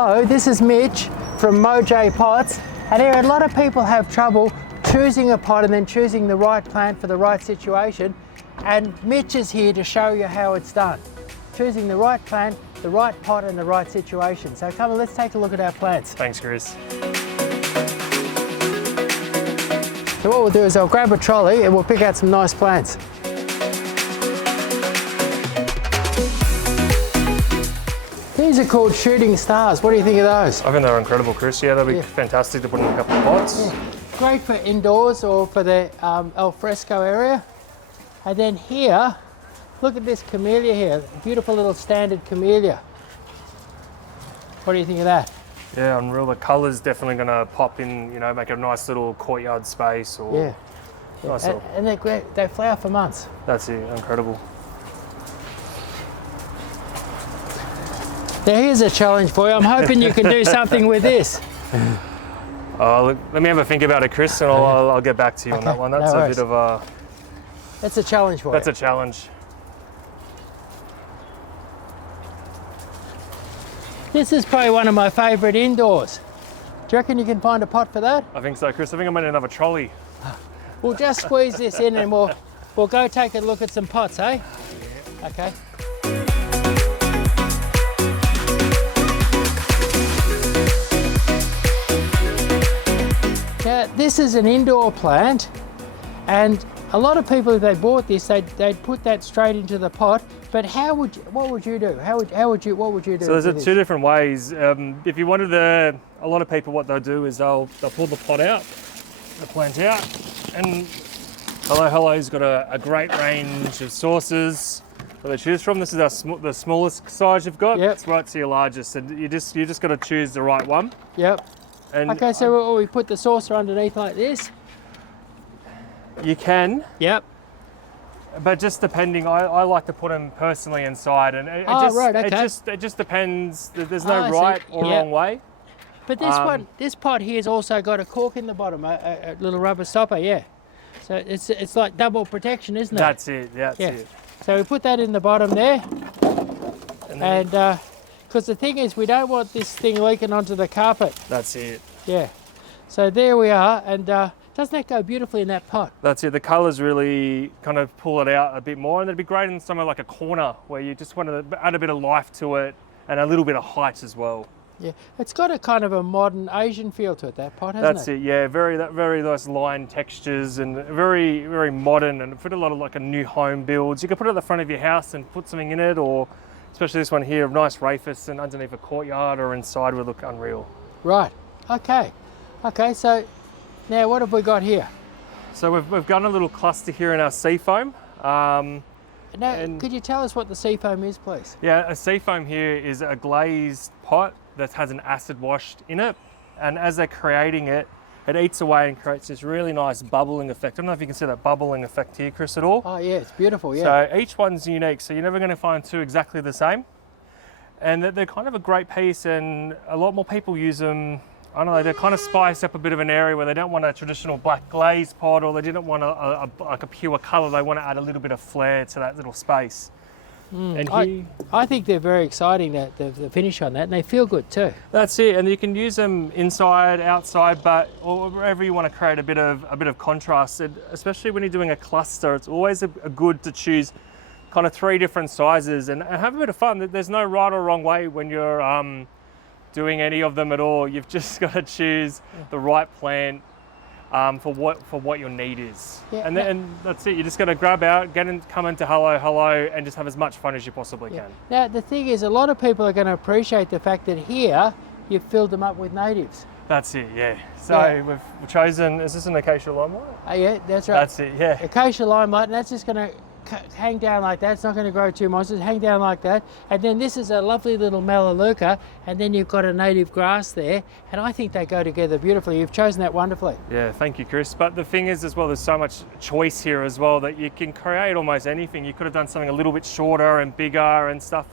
Hello, this is Mitch from Mojay Pots, and here a lot of people have trouble choosing a pot and then choosing the right plant for the right situation, and Mitch is here to show you how it's done. Choosing the right plant, the right pot and the right situation. So come on, let's take a look at our plants. Thanks, Chris. So what we'll do is I'll grab a trolley and we'll pick out some nice plants. These are called shooting stars. What do you think of those? I think they're incredible, Chris. Yeah, they'll be fantastic to put in a couple of pots. Yeah. Great for indoors or for the al fresco area. And then here, look at this camellia here. Beautiful little standard camellia. What do you think of that? Yeah, unreal. The colour's definitely going to pop in, you know, make a nice little courtyard space. Or Yeah. Nice And they're great. They flower for months. That's it, incredible. Now here's a challenge for you. I'm hoping you can do something with this. Look, let me have a think about it, Chris, and I'll get back to you on that one. That's a bit of a... That's a challenge for you. That's a challenge. This is probably one of my favourite indoors. Do you reckon you can find a pot for that? I think so, Chris. I think I'm going to have a trolley. We'll just squeeze this in and we'll go take a look at some pots, eh? Yeah. Okay. Now, this is an indoor plant, and a lot of people, if they bought this, they'd put that straight into the pot. But what would you do? What would you do? So there's two different ways. If you wanted a lot of people, what they'll do is they'll pull the pot out, the plant out, and Hello's got a great range of sauces that they choose from. This is the smallest size you've got. Yep. It's right to your largest, and you just got to choose the right one. Yep. And okay, so we put the saucer underneath like this? You can. Yep. But just depending, I like to put them personally inside, and it just depends. There's no right or wrong way. But this pot here's also got a cork in the bottom, a little rubber stopper, yeah. So it's like double protection, isn't it? That's it. That's it. So we put that in the bottom there, and because the thing is, we don't want this thing leaking onto the carpet. That's it. Yeah. So there we are, and doesn't that go beautifully in that pot? That's it. The colours really kind of pull it out a bit more, and it'd be great in somewhere like a corner where you just want to add a bit of life to it and a little bit of height as well. Yeah, it's got a kind of a modern Asian feel to it, that pot, hasn't it? That's it. Yeah, very nice line textures and very modern, and for a lot of like a new home builds. You can put it at the front of your house and put something in it, or especially this one here, a nice rafus and underneath a courtyard or inside would look unreal. Right. Okay. Okay. So now what have we got here? So we've got a little cluster here in our seafoam. Now, could you tell us what the seafoam is, please? Yeah, a seafoam here is a glazed pot that has an acid washed in it, and as they're creating it, it eats away and creates this really nice bubbling effect. I don't know if you can see that bubbling effect here, Chris, at all. Oh yeah, it's beautiful, yeah. So each one's unique, so you're never going to find two exactly the same. And they're kind of a great piece, and a lot more people use them. I don't know, they kind of spice up a bit of an area where they don't want a traditional black glaze pot, or they didn't want like a pure colour. They want to add a little bit of flair to that little space. And I think they're very exciting, the finish on that, and they feel good too. That's it, and you can use them inside, outside, or wherever you want to create a bit of contrast. Especially when you're doing a cluster, it's always a good to choose kind of 3 different sizes and have a bit of fun. There's no right or wrong way when you're doing any of them at all. You've just got to choose the right plant for what your need is. Yeah, and that's it. You just got to grab out, come into hello, and just have as much fun as you possibly can. Now the thing is, a lot of people are going to appreciate the fact that here you've filled them up with natives. That's it, yeah. So we've chosen, is this an acacia limelight? Oh yeah, that's right. That's it, yeah. Acacia limelight, and that's just going to hang down like that. It's not going to grow too much. Just hang down like that. And then this is a lovely little melaleuca, and then you've got a native grass there, and I think they go together beautifully. You've chosen that wonderfully. Yeah, thank you, Chris. But the thing is as well, there's so much choice here as well that you can create almost anything. You could have done something a little bit shorter and bigger and stuff.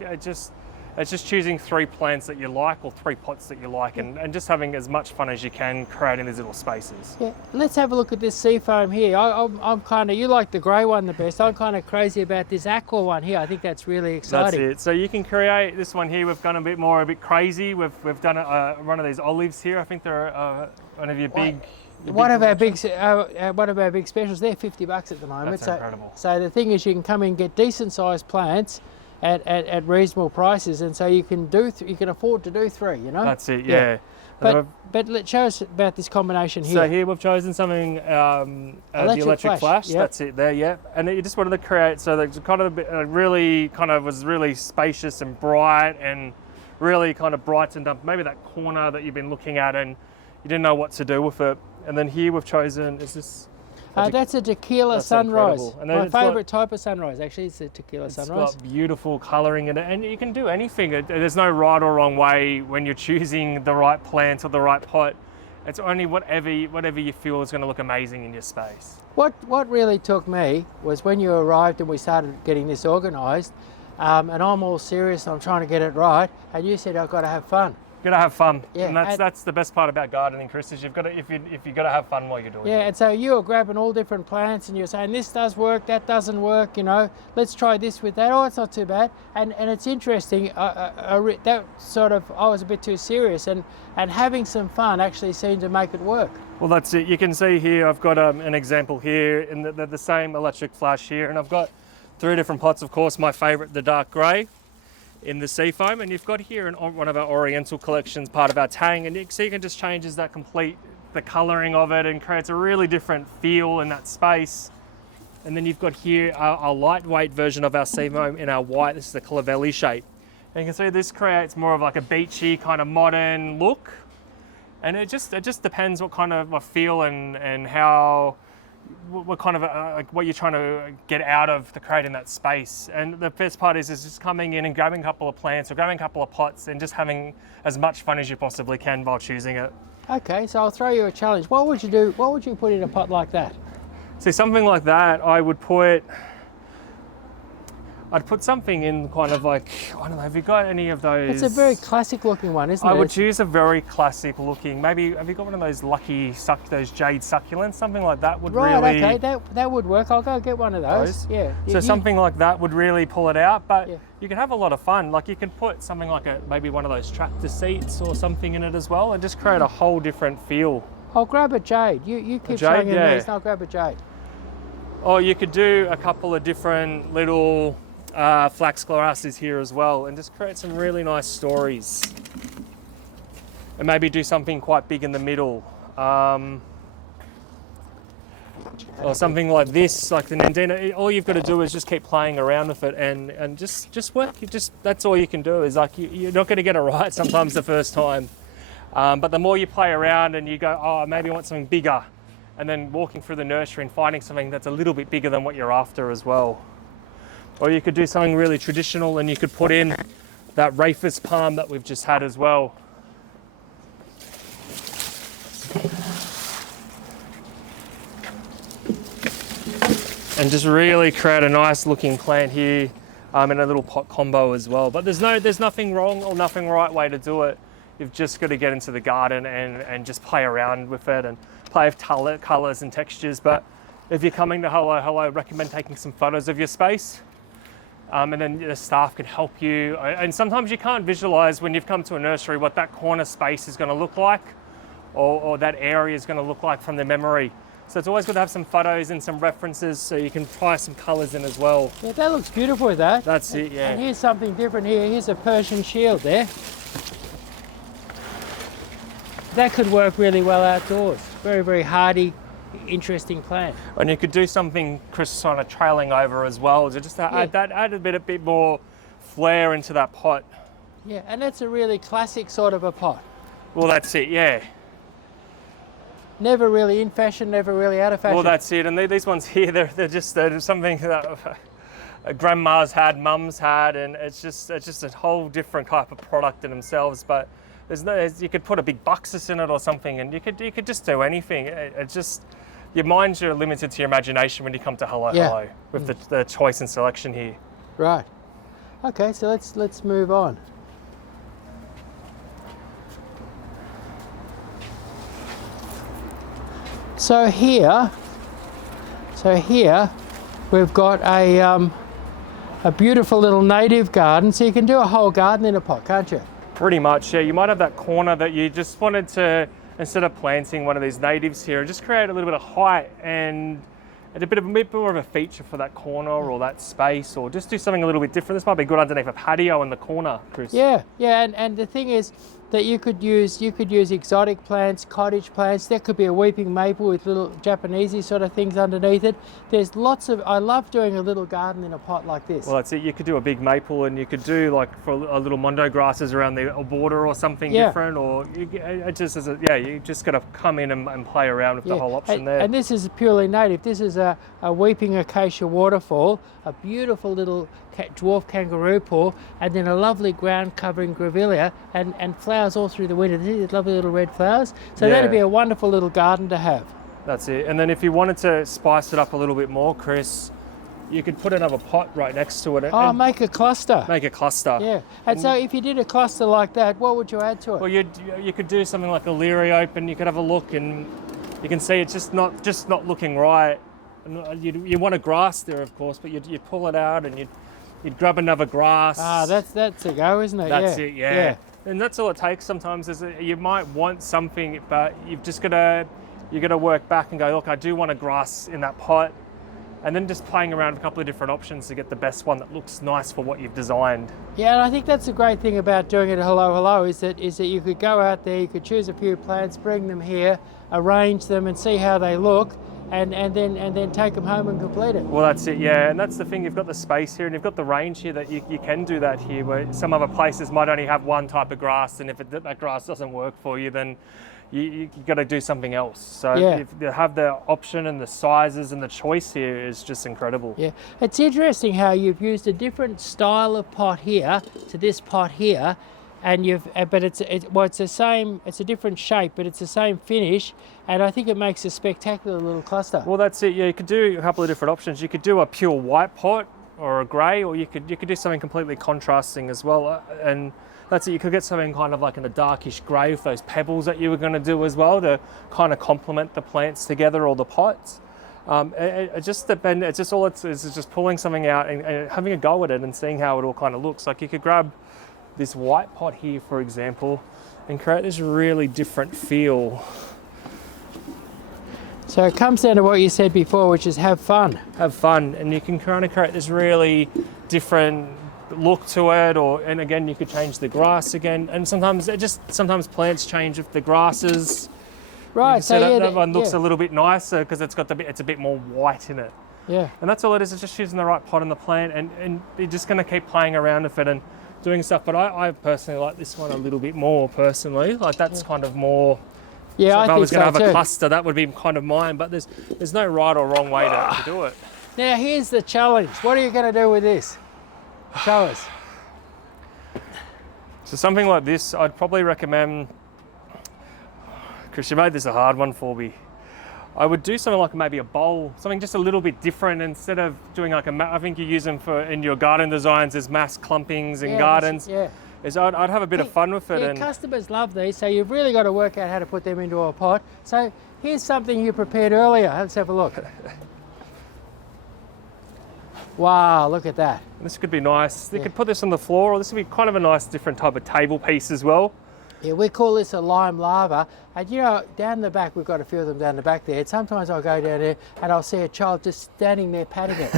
It's just choosing 3 plants that you like or 3 pots that you like, and just having as much fun as you can creating these little spaces. Yeah, let's have a look at this sea foam here. I'm kind of, you like the grey one the best. I'm kind of crazy about this aqua one here. I think that's really exciting. That's it. So you can create this one here. We've gone a bit crazy. We've done one of these olives here. I think they're one of your big. One of our big specials. They're $50 at the moment. That's incredible. So the thing is, you can come in and get decent sized plants at reasonable prices, and so you can afford to do 3. You know. That's it. Yeah. But let's show us about this combination here. So here we've chosen something the electric flash. Yep. That's it there. Yeah. And you just wanted to create so that kind of was really spacious and bright and really kind of brightened up maybe that corner that you've been looking at and you didn't know what to do with it. And then here we've chosen, is this? That's a tequila sunrise. And my favourite type of sunrise, actually, is the tequila sunrise. It's got beautiful colouring in it, and you can do anything. There's no right or wrong way when you're choosing the right plant or the right pot. It's only whatever you feel is going to look amazing in your space. What really took me was when you arrived and we started getting this organised, and I'm all serious and I'm trying to get it right, and you said I've got to have fun. Got to have fun, yeah, and that's the best part about gardening, Chris. Is you've got to if you got to have fun while you're doing it. Yeah, and so you were grabbing all different plants, and you're saying this does work, that doesn't work. You know, let's try this with that. Oh, it's not too bad. And it's interesting. I was a bit too serious, and having some fun actually seemed to make it work. Well, that's it. You can see here. I've got an example here in the same electric flash here, and I've got 3 different pots. Of course, my favourite, the dark grey, in the sea foam, and you've got here one of our Oriental collections, part of our tang, and so you can just change the colouring of it and creates a really different feel in that space. And then you've got here our lightweight version of our sea foam in our white. This is the Clavelli shape, and you can see this creates more of like a beachy kind of modern look, and it just depends what kind of a feel and how what kind of what you're trying to get out of the creating that space. And the best part is just coming in and grabbing a couple of plants or grabbing a couple of pots and just having as much fun as you possibly can while choosing it. Okay, so I'll throw you a challenge. What would you do? What would you put in a pot like that? See, something like that, I'd put something in kind of like, I don't know, have you got any of those? It's a very classic looking one, isn't it? I would choose a very classic looking, maybe, have you got one of those those jade succulents? Something like that would really... Right, okay, that would work. I'll go get one of those. Yeah. So something like that would really pull it out, but you can have a lot of fun. Like you can put something like maybe one of those tractor seats or something in it as well and just create a whole different feel. I'll grab a jade. You keep showing me these and I'll grab a jade. Or you could do a couple of different little flax grasses here as well and just create some really nice stories. And maybe do something quite big in the middle. Or something like this, like the Nandina. All you've got to do is just keep playing around with it and just work. That's all you can do is like you're not going to get it right sometimes the first time. But the more you play around and you go, oh, maybe I want something bigger. And then walking through the nursery and finding something that's a little bit bigger than what you're after as well. Or you could do something really traditional and you could put in that Rafus palm that we've just had as well. And just really create a nice looking plant here in a little pot combo as well. But there's nothing wrong or nothing right way to do it. You've just got to get into the garden and just play around with it and play with colours and textures. But if you're coming to Hello, I recommend taking some photos of your space. And then the staff can help you. And sometimes you can't visualise when you've come to a nursery what that corner space is going to look like or that area is going to look like from the memory. So it's always good to have some photos and some references so you can try some colours in as well. Yeah, that looks beautiful with that. That's it, yeah. And here's something different here. Here's a Persian shield there. That could work really well outdoors. Very, very hardy, interesting plant. And you could do something, Chris, kind of trailing over as well, to just add a bit more flair into that pot. Yeah, and that's a really classic sort of a pot. Well, that's it, yeah. Never really in fashion, never really out of fashion. Well, that's it. And these ones here, they're just something that grandma's had, mum's had, and it's just a whole different type of product in themselves. But you could put a big buxus in it or something, and you could just do anything. It's just your minds are limited to your imagination when you come to Hello with the choice and selection here. Right. Okay, so let's move on. So here we've got a beautiful little native garden. So you can do a whole garden in a pot, can't you? Pretty much, yeah. You might have that corner that you just wanted to, instead of planting one of these natives here, just create a little bit of height and a bit more of a feature for that corner or that space, or just do something a little bit different. This might be good underneath a patio in the corner, Chris. Yeah, and the thing is that you could use exotic plants, cottage plants. There could be a weeping maple with little Japanesey sort of things underneath it. There's lots of, I love doing a little garden in a pot like this. Well, that's it. You could do a big maple, and you could do like for a little mondo grasses around the border or something different, or you just got to come in and play around with the whole option there. And this is purely native. This is a weeping acacia waterfall, a beautiful little dwarf kangaroo paw, and then a lovely ground covering grevillea and flowers all through the winter. These lovely little red flowers. So that'd be a wonderful little garden to have. That's it. And then if you wanted to spice it up a little bit more, Chris, you could put another pot right next to it. And make a cluster. Make a cluster. Yeah. And so if you did a cluster like that, what would you add to it? Well, you could do something like a liriope, and you could have a look, and you can see it's just not looking right. And you want a grass there, of course, but you'd pull it out and you'd grab another grass. That's a go, isn't it? That's it, yeah. And that's all it takes sometimes, is you might want something, but you've just got to work back and go, look, I do want a grass in that pot. And then just playing around with a couple of different options to get the best one that looks nice for what you've designed. Yeah, and I think that's a great thing about doing it at Hello is that you could go out there, you could choose a few plants, bring them here, arrange them and see how they look. And then take them home and complete it. Well, that's it, yeah. And that's the thing, you've got the space here and you've got the range here that you can do that here, where some other places might only have one type of grass, and if that grass doesn't work for you, then you got to do something else. So if you have the option and the sizes and the choice here is just incredible. Yeah, it's interesting how you've used a different style of pot here to this pot here, and it's the same. It's a different shape, but it's the same finish, and I think it makes a spectacular little cluster. Well, that's it. Yeah, you could do a couple of different options. You could do a pure white pot or a grey, or you could do something completely contrasting as well. And that's it. You could get something kind of like in a darkish grey with those pebbles that you were going to do as well to kind of complement the plants together or the pots. It's just pulling something out and having a go at it and seeing how it all kind of looks. Like you could grab this white pot here, for example, and create this really different feel. So it comes down to what you said before, which is have fun. Have fun, and you can kind of create this really different look to it, and again, you could change the grass again, and sometimes plants change with the grasses. Right, so that one looks a little bit nicer because it's a bit more white in it. Yeah. And that's all it is. It's just choosing the right pot in the plant, and you're just going to keep playing around with it and doing stuff. But I personally like this one a little bit more personally. Like that's kind of more. Yeah, so I if think I was going to have so a cluster, that would be kind of mine. But there's no right or wrong way to do it. Now here's the challenge. What are you going to do with this? Show us. So something like this, I'd probably recommend. Chris, you made this a hard one for me. I would do something like maybe a bowl, something just a little bit different instead of doing like I think you use them in your garden designs as mass clumpings in gardens. Yeah. I'd have a bit of fun with it. Yeah, and customers love these, so you've really got to work out how to put them into a pot. So here's something you prepared earlier. Let's have a look. Wow, look at that. This could be nice. You could put this on the floor, or this would be kind of a nice different type of table piece as well. Yeah, we call this a lime lava. And you know, down the back, we've got a few of them down the back there. And sometimes I'll go down there and I'll see a child just standing there patting it.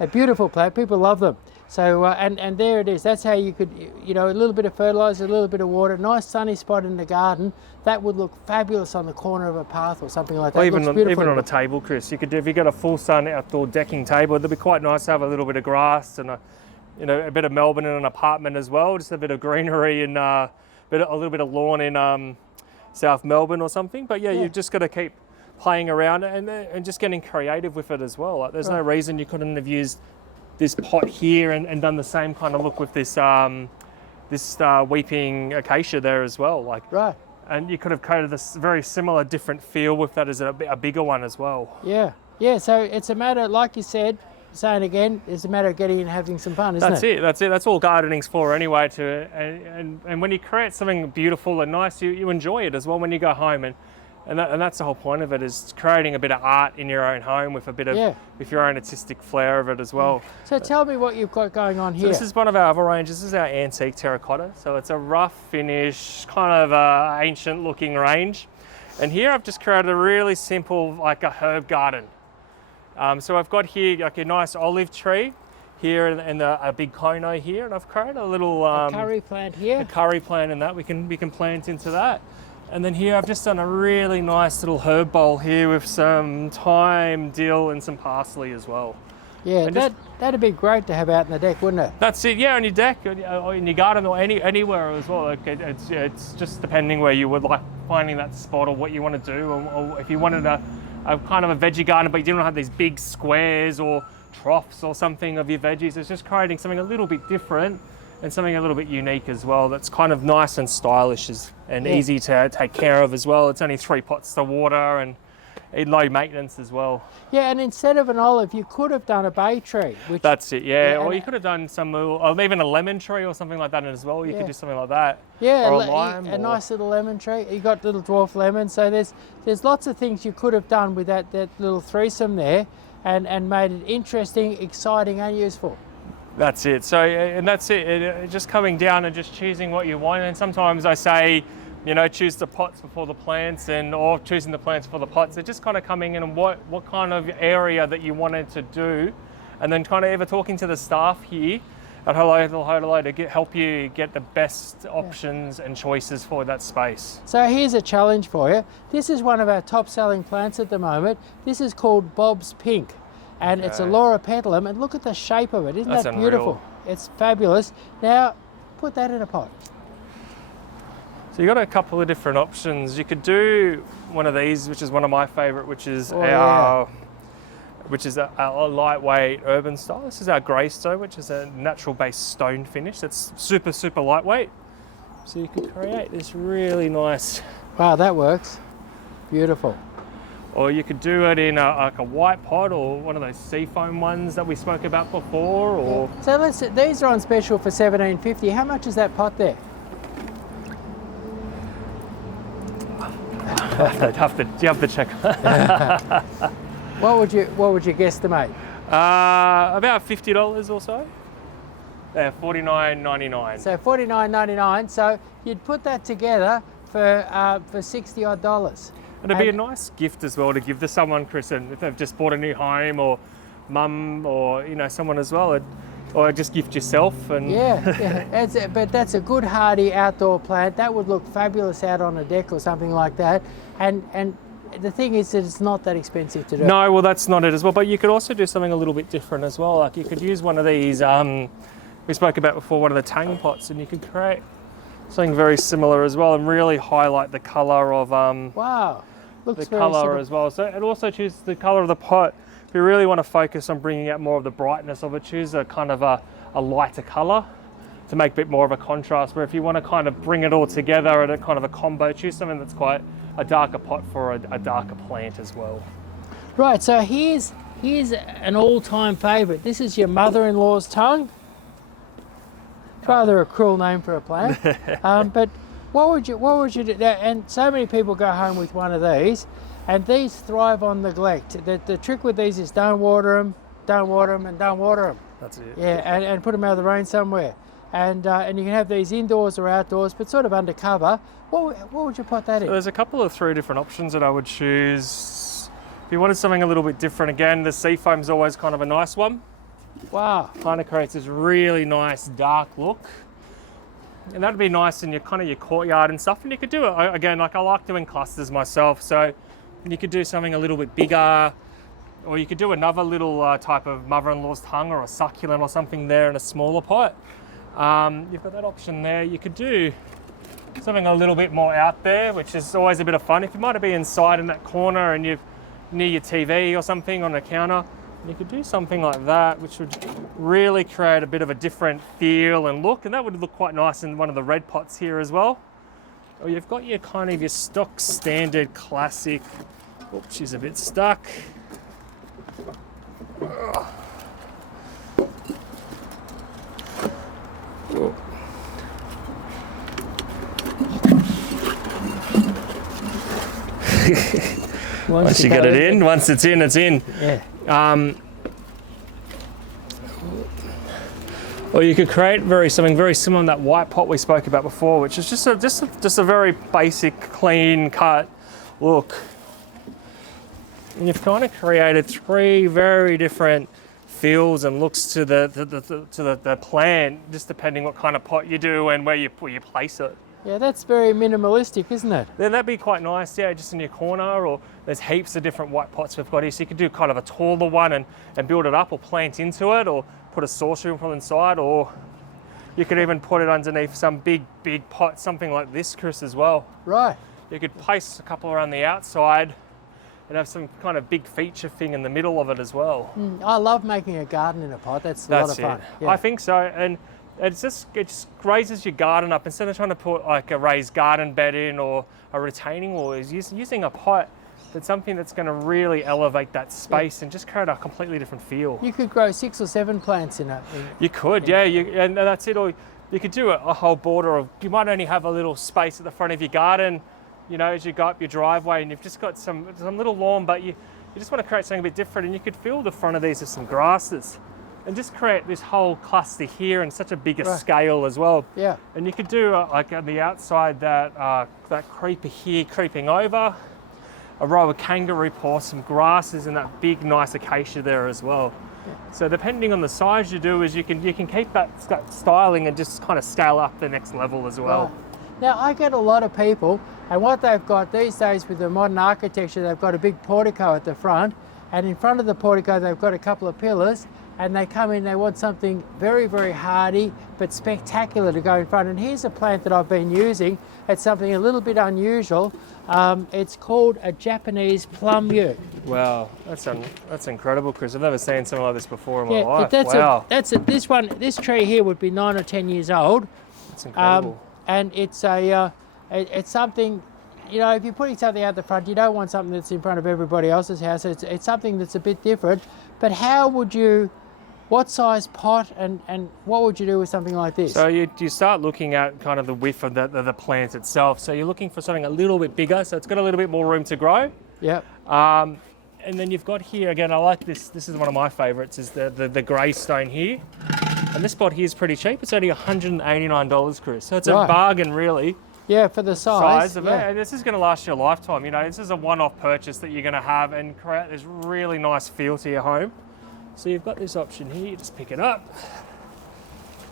A beautiful plant, people love them. So, and there it is. That's how you could, a little bit of fertilizer, a little bit of water, nice sunny spot in the garden. That would look fabulous on the corner of a path or something like that. Or even on a table, Chris. You could, if you've got a full sun outdoor decking table, it'd be quite nice to have a little bit of grass and a bit of Melbourne in an apartment as well, just a bit of greenery and a little bit of lawn in South Melbourne or something. But yeah, you've just got to keep playing around and just getting creative with it as well. Like, there's no reason you couldn't have used this pot here and done the same kind of look with this weeping acacia there as well. Like, right. And you could have created this very similar, different feel with that as a bigger one as well. Yeah, yeah. So it's a matter, like you said, saying again, it's a matter of getting and having some fun, isn't it? That's it. That's all gardening's for anyway. And when you create something beautiful and nice, you enjoy it as well when you go home. And And that's the whole point of it, is creating a bit of art in your own home with a bit of, with your own artistic flair of it as well. So tell me what you've got going on here. So this is one of our other ranges. This is our antique terracotta. So it's a rough finish, kind of ancient looking range. And here I've just created a really simple, like a herb garden. So I've got here like a nice olive tree here and a big kono here. And I've created a little a curry plant here. A curry plant in that. We can plant into that. And then here I've just done a really nice little herb bowl here with some thyme, dill and some parsley as well. Yeah, that'd be great to have out on the deck, wouldn't it? That's it, yeah, on your deck, or in your garden, or anywhere as well. Like it's just depending where you would like finding that spot or what you want to do. Or if you wanted a kind of a veggie garden, but you didn't have these big squares or troughs or something of your veggies, it's just creating something a little bit different and something a little bit unique as well. That's kind of nice and stylish and easy to take care of as well. It's only 3 pots to water and low maintenance as well. Yeah, and instead of an olive, you could have done a bay tree. That's it, yeah. Or you could have done some, or even a lemon tree or something like that as well. You could do something like that. Yeah, or a lime. A nice little lemon tree. You got little dwarf lemons. So there's lots of things you could have done with that little threesome there and made it interesting, exciting and useful. That's it. So, and that's it. Just coming down and just choosing what you want. And sometimes I say, you know, choose the pots before the plants, or choosing the plants for the pots. They're just kind of coming in and what kind of area that you wanted to do, and then kind of either talking to the staff here at Hello to help you get the best options and choices for that space. So here's a challenge for you. This is one of our top selling plants at the moment. This is called Bob's Pink. And it's a Laura petalum, and look at the shape of it. Isn't that beautiful? Unreal. It's fabulous. Now, put that in a pot. So you've got a couple of different options. You could do one of these, which is one of my favourite, which is a lightweight urban style. This is our greystone, which is a natural-based stone finish. That's super, super lightweight. So you can create this really nice. Wow, that works. Beautiful. Or you could do it in like a white pot, or one of those seafoam ones that we spoke about before. Or so these are on special for $17.50. How much is that pot there? you have to check. What would you guesstimate? About $50 or so. Yeah, $49.99. So $49.99. So you'd put that together for $60 odd. It'd be a nice gift as well to give to someone, Chris, and if they've just bought a new home, or mum, or someone as well, or just gift yourself. And but that's a good hardy outdoor plant. That would look fabulous out on a deck or something like that. And the thing is that it's not that expensive to do. No, well, that's not it as well. But you could also do something a little bit different as well. Like you could use one of these. We spoke about before, one of the tang pots, and you could create something very similar as well, and really highlight the colour of wow. Looks the colour as well. So, and also choose the colour of the pot. If you really want to focus on bringing out more of the brightness of it, choose a kind of a lighter colour to make a bit more of a contrast. Where if you want to kind of bring it all together at a kind of a combo, choose something that's quite a darker pot for a darker plant as well. Right, so here's an all-time favourite. This is your mother-in-law's tongue. It's rather a cruel name for a plant, but what would you do? And so many people go home with one of these, and these thrive on neglect. The trick with these is don't water them, and don't water them. That's it. Yeah, and put them out of the rain somewhere. And you can have these indoors or outdoors, but sort of undercover. What would you put that in? So there's a couple of 3 different options that I would choose. If you wanted something a little bit different, again, the seafoam is always kind of a nice one. Wow. Kind of creates this really nice dark look. And that'd be nice in your courtyard and stuff. And you could do it, again, like I like doing clusters myself. So you could do something a little bit bigger, or you could do another little type of mother-in-law's tongue or a succulent or something there in a smaller pot. You've got that option there. You could do something a little bit more out there, which is always a bit of fun. If you might be inside in that corner and you're near your TV or something on the counter, you could do something like that, which would really create a bit of a different feel and look, and that would look quite nice in one of the red pots here as well. Or you've got your kind of your stock standard classic. Oops, she's a bit stuck. Once you get it in, once it's in, it's in. Yeah. Or you could create something very similar to that white pot we spoke about before, which is just a very basic, clean cut look. And you've kind of created 3 very different feels and looks to the plant, just depending what kind of pot you do and where you place it. Yeah, that's very minimalistic, isn't it? Then that'd be quite nice, yeah, just in your corner, or there's heaps of different white pots we've got here. So you could do kind of a taller one and build it up or plant into it, or put a saucer room from inside, or you could even put it underneath some big pot, something like this, Chris, as well. Right. You could place a couple around the outside and have some kind of big feature thing in the middle of it as well. I love making a garden in a pot. That's a lot of fun. Yeah. I think so, and it just raises your garden up. Instead of trying to put like a raised garden bed in or a retaining wall, is using a pot that's something that's going to really elevate that space and just create a completely different feel. You could grow 6 or 7 plants in it. You could, yeah, and that's it. Or you could do a whole border of, you might only have a little space at the front of your garden, you know, as you go up your driveway, and you've just got some little lawn, but you just want to create something a bit different, and you could fill the front of these with some grasses and just create this whole cluster here in such a bigger scale as well. Yeah. And you could do like on the outside that creeper here creeping over, a row of kangaroo paws, some grasses, and that big nice acacia there as well. Yeah. So depending on the size you do, is you can keep that styling and just kind of scale up the next level as well. Right. Now I get a lot of people, and what they've got these days with the modern architecture, they've got a big portico at the front, and in front of the portico they've got a couple of pillars, and they come in, they want something very, very hardy but spectacular to go in front. And here's a plant that I've been using. It's something a little bit unusual. It's called a Japanese plum yew. Wow, that's incredible, Chris. I've never seen something like this before in my life. This tree here would be 9 or 10 years old. That's incredible. And it's it's something, you know, if you're putting something out the front, you don't want something that's in front of everybody else's house. It's something that's a bit different. But what size pot and what would you do with something like this? So you start looking at kind of the width of the plant itself. So you're looking for something a little bit bigger, so it's got a little bit more room to grow. Yeah. And then you've got here, again, I like this. This is one of my favorites, is the grey stone here. And this pot here is pretty cheap. It's only $189, Chris. So it's a bargain, really. Yeah, for the size of it. And this is going to last you a lifetime. You know, this is a one-off purchase that you're going to have and create this really nice feel to your home. So you've got this option here. You just pick it up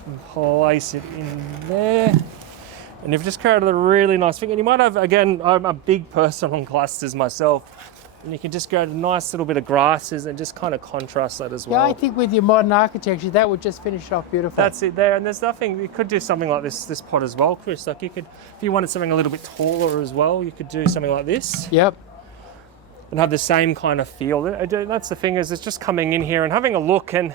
and place it in there. And you've just created a really nice thing. And you might have, again, I'm a big person on clusters myself. And you can just go to a nice little bit of grasses and just kind of contrast that as well. Yeah, I think with your modern architecture, that would just finish it off beautiful. That's it there. And there's nothing, you could do something like this pot as well, Chris. Like you could, if you wanted something a little bit taller as well, you could do something like this. Yep. And have the same kind of feel. That's the thing, is it's just coming in here and having a look and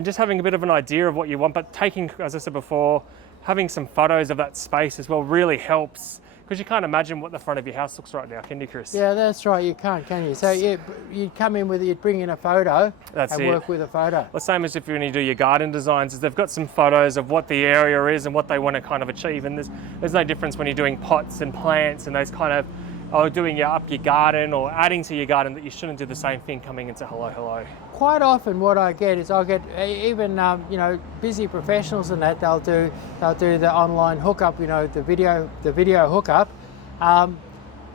just having a bit of an idea of what you want, but taking, as I said before, having some photos of that space as well really helps, because you can't imagine what the front of your house looks right now, can you, Chris? Yeah, that's right, you can't, can you? So you'd come in with, you'd bring in a photo work with a photo. The same as if you're going to do your garden designs, is they've got some photos of what the area is and what they want to kind of achieve, and there's no difference when you're doing pots and plants and those kind of, doing up your garden or adding to your garden, that you shouldn't do the same thing coming into Hello. Quite often what I get is I'll get even you know, busy professionals and that, they'll do the online hookup, you know, the video hookup,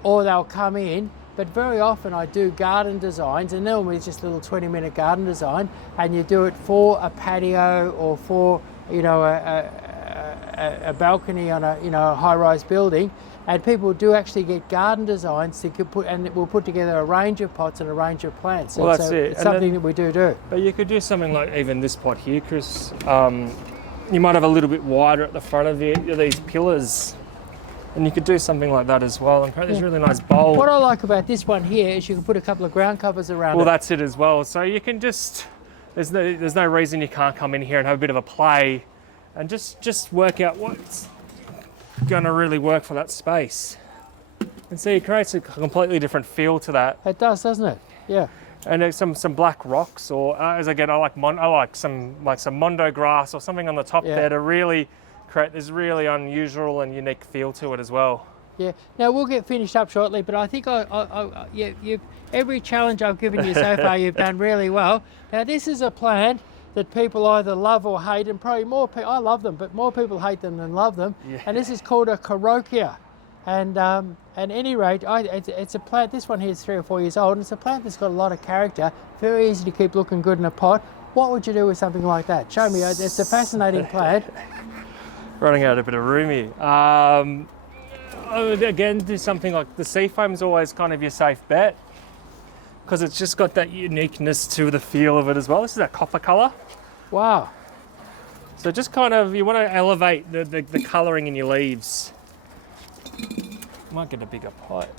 or they'll come in. But very often I do garden designs, and normally it's just a little 20-minute garden design, and you do it for a patio or for, you know, a balcony on a, you know, a high-rise building. And people do actually get garden designs to put, and we'll put together a range of pots and a range of plants. Well, that's it. It's something that we do. But you could do something like even this pot here, Chris. You might have a little bit wider at the front of these pillars, and you could do something like that as well and create this really nice bowl. What I like about this one here is you can put a couple of ground covers around it. Well, that's it as well. So you can just, there's no reason you can't come in here and have a bit of a play and just work out what's going to really work for that space. And see, it creates a completely different feel to that. It does, doesn't it? Yeah. And there's some black rocks, or as I like some mondo grass or something on the top there to really create this really unusual and unique feel to it as well. Yeah. Now we'll get finished up shortly, but I think every challenge I've given you so far, you've done really well. Now this is a plant that people either love or hate, and probably more people, I love them, but more people hate them than love them. Yeah. And this is called a carokia. And at any rate, it's a plant, this one here is 3 or 4 years old, and it's a plant that's got a lot of character, very easy to keep looking good in a pot. What would you do with something like that? Show me, it's a fascinating plant. Running out a bit of room here. I would again do something like the seafoam is always kind of your safe bet, because it's just got that uniqueness to the feel of it as well. This is that copper colour. Wow. So just kind of, you want to elevate the colouring in your leaves. Might get a bigger pot.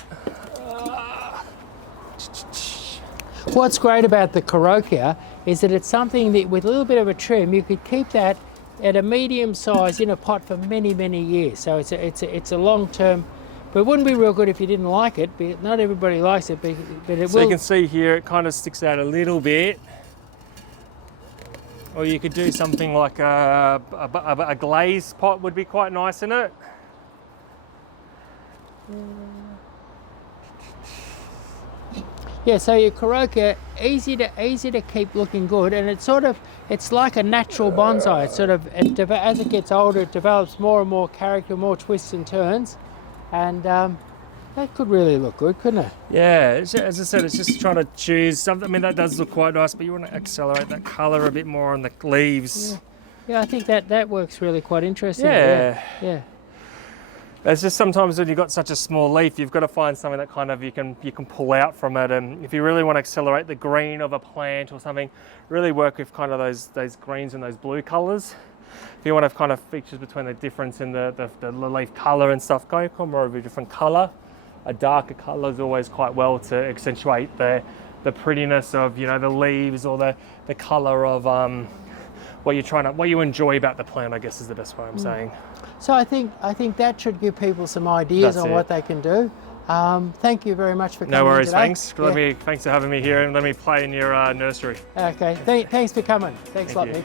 What's great about the carokia is that it's something that with a little bit of a trim, you could keep that at a medium size in a pot for many, many years. So it's a long term, but it wouldn't be real good if you didn't like it. But not everybody likes it, but it will. So you can see here, it kind of sticks out a little bit. Or you could do something like a glazed pot would be quite nice in it. Yeah, so your carokia, easy to keep looking good, and it's like a natural bonsai. As it gets older, it develops more and more character, more twists and turns, and that could really look good, couldn't it? Yeah, as I said, it's just trying to choose something. I mean, that does look quite nice, but you want to accelerate that colour a bit more on the leaves. Yeah, I think that works really quite interesting. Yeah. It's just sometimes when you've got such a small leaf, you've got to find something that kind of you can pull out from it. And if you really want to accelerate the green of a plant or something, really work with kind of those greens and those blue colours. If you want to have kind of features between the difference in the leaf colour and stuff, go more of a different colour. A darker colour is always quite well to accentuate the prettiness of, you know, the leaves or the colour of what you enjoy about the plant, I guess is the best way I'm saying. So I think that should give people some ideas on what they can do. Thank you very much for coming. No worries, today. thanks. Thanks for having me here and let me play in your nursery. Okay, thanks for coming. Thanks a lot, Mitch.